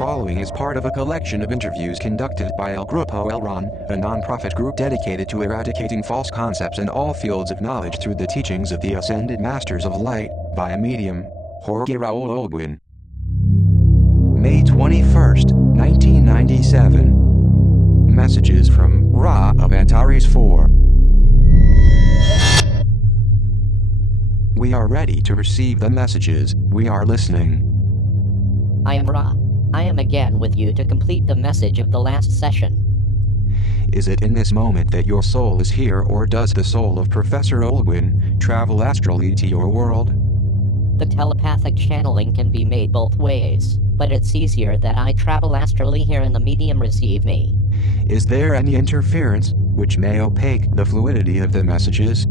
following is part of a collection of interviews conducted by El Grupo El Ron, a non-profit group dedicated to eradicating false concepts in all fields of knowledge through the teachings of the Ascended Masters of Light, by a medium, Jorge Raul Olguin. May 21st, 1997. Messages from RAH of Antares 4. We are ready to receive the messages. We are listening. I am Ra. I am again with you to complete the message of the last session. Is it in this moment that your soul is here, or does the soul of Professor Olguin travel astrally to your world? The telepathic channeling can be made both ways, but it's easier that I travel astrally here and the medium receive me. Is there any interference, which may opaque the fluidity of the messages?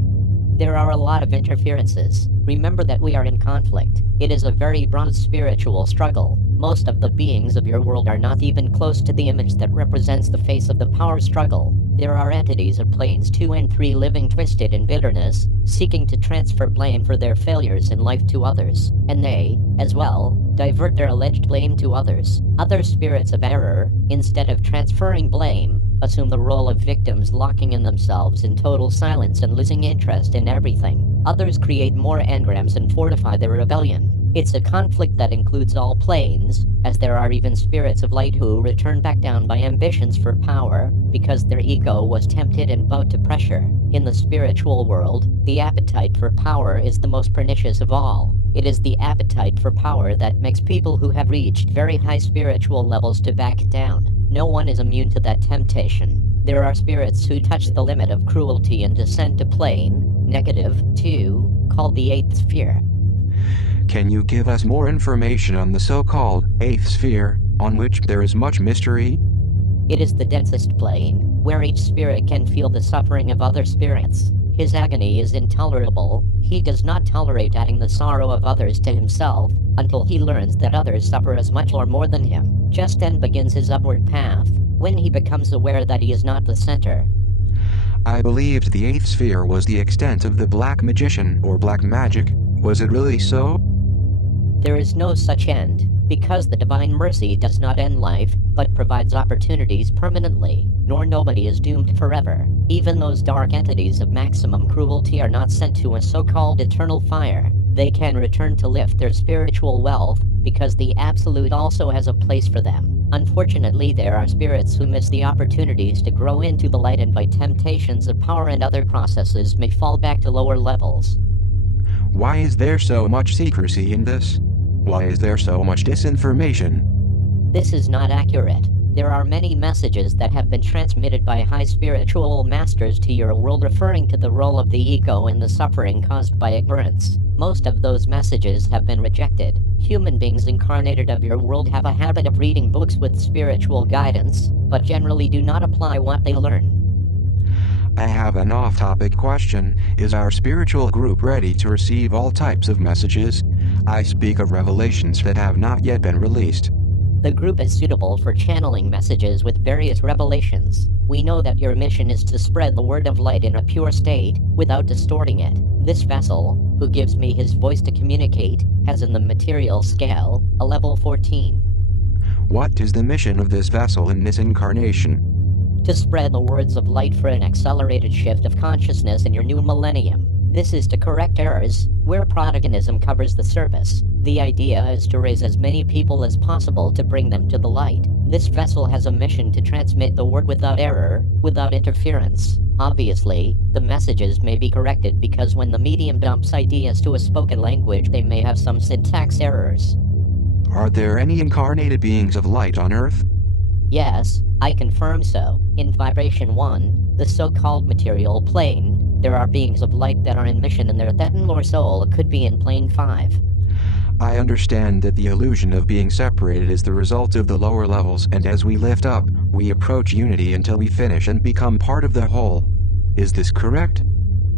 There are a lot of interferences. Remember that we are in conflict. It is a very broad spiritual struggle. Most of the beings of your world are not even close to the image that represents the face of the power struggle. There are entities of planes 2 and 3 living twisted in bitterness, seeking to transfer blame for their failures in life to others, and they, as well, divert their alleged blame to others. Other spirits of error, instead of transferring blame, assume the role of victims, locking in themselves in total silence and losing interest in everything. Others create more engrams and fortify their rebellion. It's a conflict that includes all planes, as there are even spirits of light who return back down by ambitions for power, because their ego was tempted and bowed to pressure. In the spiritual world, the appetite for power is the most pernicious of all. It is the appetite for power that makes people who have reached very high spiritual levels to back down. No one is immune to that temptation. There are spirits who touch the limit of cruelty and descend to plane, -2, called the 8th sphere. Can you give us more information on the so-called 8th sphere, on which there is much mystery? It is the densest plane, where each spirit can feel the suffering of other spirits. His agony is intolerable. He does not tolerate adding the sorrow of others to himself, until he learns that others suffer as much or more than him. Just then begins his upward path, when he becomes aware that he is not the center. I believed the 8th sphere was the extent of the black magician or black magic. Was it really so? There is no such end, because the divine mercy does not end life, but provides opportunities permanently, nor nobody is doomed forever. Even those dark entities of maximum cruelty are not sent to a so-called eternal fire. They can return to lift their spiritual wealth, because the Absolute also has a place for them. Unfortunately, there are spirits who miss the opportunities to grow into the light and by temptations of power and other processes may fall back to lower levels. Why is there so much secrecy in this? Why is there so much disinformation? This is not accurate. There are many messages that have been transmitted by high spiritual masters to your world referring to the role of the ego in the suffering caused by ignorance. Most of those messages have been rejected. Human beings incarnated of your world have a habit of reading books with spiritual guidance, but generally do not apply what they learn. I have an off-topic question. Is our spiritual group ready to receive all types of messages? I speak of revelations that have not yet been released. The group is suitable for channeling messages with various revelations. We know that your mission is to spread the word of light in a pure state, without distorting it. This vessel, who gives me his voice to communicate, has in the material scale, a level 14. What is the mission of this vessel in this incarnation? To spread the words of light for an accelerated shift of consciousness in your new millennium. This is to correct errors, where protagonism covers the surface. The idea is to raise as many people as possible to bring them to the light. This vessel has a mission to transmit the word without error, without interference. Obviously, the messages may be corrected because when the medium dumps ideas to a spoken language they may have some syntax errors. Are there any incarnated beings of light on Earth? Yes, I confirm so. In Vibration 1, the so-called material plane, there are beings of light that are in mission and their Thetan or soul could be in plane 5. I understand that the illusion of being separated is the result of the lower levels, and as we lift up, we approach unity until we finish and become part of the whole. Is this correct?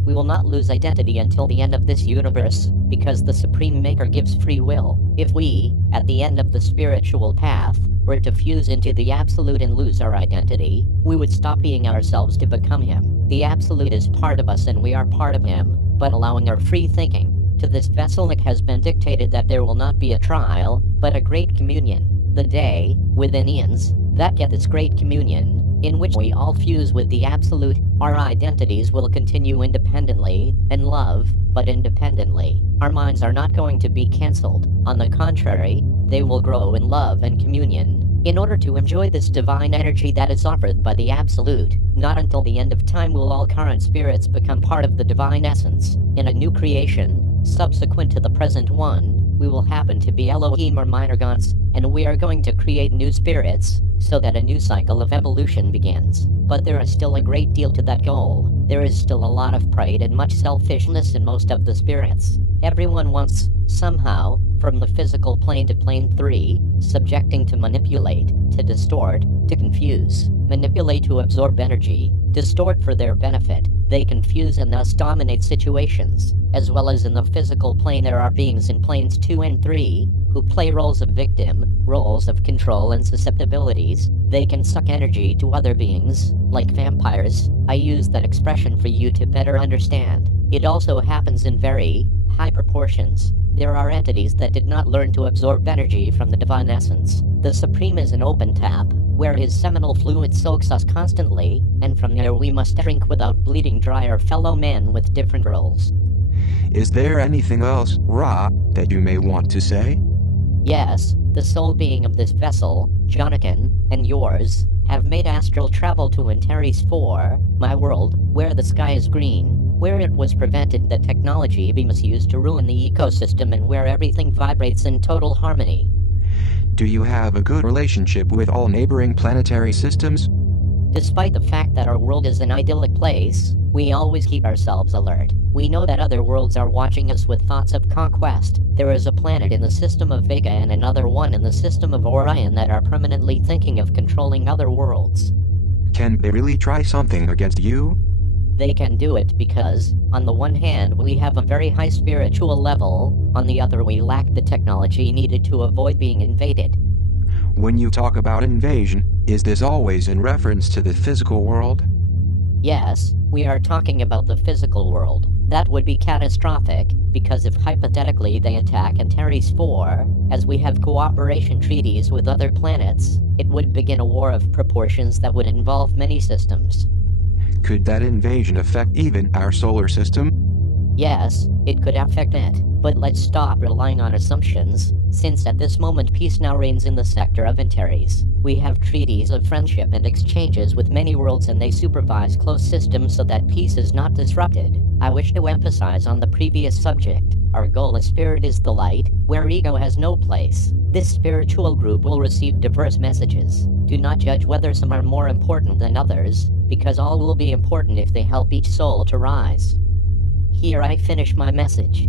We will not lose identity until the end of this universe, because the Supreme Maker gives free will. If we, at the end of the spiritual path, were to fuse into the Absolute and lose our identity, we would stop being ourselves to become Him. The Absolute is part of us and we are part of Him, but allowing our free thinking. To this vessel it has been dictated that there will not be a trial, but a great communion. the day, within eons, that get this great communion, in which we all fuse with the Absolute. Our identities will continue independently, in love, but independently. Our minds are not going to be cancelled. On the contrary, they will grow in love and communion. In order to enjoy this divine energy that is offered by the Absolute, not until the end of time will all current spirits become part of the divine essence. In a new creation, subsequent to the present one, we will happen to be Elohim or minor gods, and we are going to create new spirits, so that a new cycle of evolution begins. But there is still a great deal to that goal. There is still a lot of pride and much selfishness in most of the spirits. Everyone wants, somehow, from the physical plane to plane 3, subjecting to manipulate, to distort, to confuse, manipulate to absorb energy, distort for their benefit. They confuse and thus dominate situations. As well as in the physical plane, there are beings in planes 2 and 3 who play roles of victim, roles of control and susceptibilities. They can suck energy to other beings, like vampires. I use that expression for you to better understand. It also happens in very high proportions. There are entities that did not learn to absorb energy from the divine essence. The Supreme is an open tap, where his seminal fluid soaks us constantly, and from there we must drink without bleeding dry our fellow men with different roles. Is there anything else, Ra, that you may want to say? Yes, the soul being of this vessel, Jonathan, and yours, have made astral travel to Antares 4, my world, where the sky is green, where it was prevented that technology be misused to ruin the ecosystem, and where everything vibrates in total harmony. Do you have a good relationship with all neighboring planetary systems? Despite the fact that our world is an idyllic place, we always keep ourselves alert. We know that other worlds are watching us with thoughts of conquest. There is a planet in the system of Vega and another one in the system of Orion that are permanently thinking of controlling other worlds. Can they really try something against you? They can do it because, on the one hand, we have a very high spiritual level, on the other we lack the technology needed to avoid being invaded. When you talk about invasion, is this always in reference to the physical world? Yes, we are talking about the physical world. That would be catastrophic, because if hypothetically they attack Antares 4, as we have cooperation treaties with other planets, it would begin a war of proportions that would involve many systems. Could that invasion affect even our solar system? Yes, it could affect it, but let's stop relying on assumptions, since at this moment peace now reigns in the sector of Antares. We have treaties of friendship and exchanges with many worlds, and they supervise close systems so that peace is not disrupted. I wish to emphasize on the previous subject. Our goal as spirit is the light, where ego has no place. This spiritual group will receive diverse messages. Do not judge whether some are more important than others, because all will be important if they help each soul to rise. Here I finish my message.